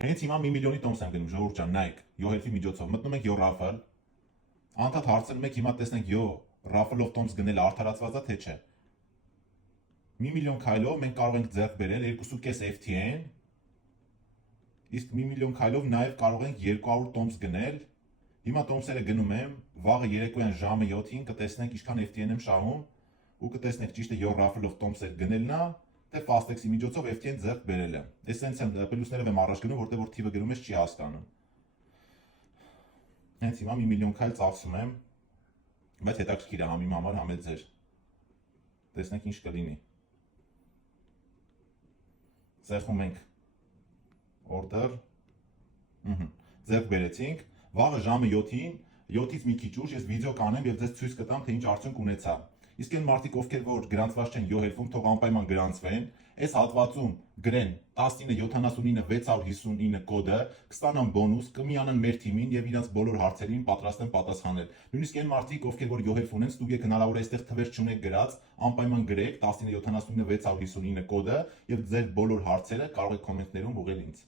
Հենց հիմա 1 միլիոնի տոմս եմ գնում, ժողովուրդ ջան, նայեք, յո հերթի միջոցով մտնում եք յո ռաֆլ, անդադ հարցնում եք, հիմա տեսնենք յո ռաֆլով տոմս գնելը արդարացված է թե չէ։ 1 միլիոն քայլով մենք կարող ենք ձեռք բերել 2.5 FTN, իսկ 1 միլիոն քայլով նաև կարող ենք 200 տոմս գնել։ Հիմա տոմսերը գնում եմ, վաղը երեկոյան ժամը 7-ին կտեսնենք ինչքան FTN եմ շահում ու կտեսնենք ճիշտ է յո ռաֆլով տոմսեր գնելն է, թե Fast-X-ի միջոցով FTN ձեռք բերելը։ Էսենց եմ պլյուսներով եմ առաջ գնում, որտեղ որ թիվը գրում ես չի հասկանում։ Հենց հիմա 1 միլիոն քայլ ծախսում եմ, բայց հետաքրքիր է համ իմ համար, համ էլ ձեր։ Տեսնենք ինչ կլինի։ Ծეხում ենք order, ձեռք բերեցինք, վաղը ժամը 7-ին, 7-ից մի քիչ ուշ ես վիդեո կանեմ եւ ձեզ ցույց կտամ, թե ինչ արդյունք ունեցա։ Իսկ այն մարդիկ, ովքեր որ գրանցված չեն յո հերթում, թող անպայման գրանցվեն, այս հատվածում գրեն 1979 659 կոդը, կստանան բոնուս, կմիանան մեր թիմին եւ իրաց բոլոր հարցերին պատրաստ են պատասխանել։ Նույնիսկ այն մարդիկ, ովքեր որ յո հերթ ունեն, ստուգեք հնարավոր է այստեղ թվեր չունեք գրած, անպայման գրեք 1979 659 կոդը եւ ձեր բոլոր հարցերը կարող եք կոմենտներում ուղղել ինձ։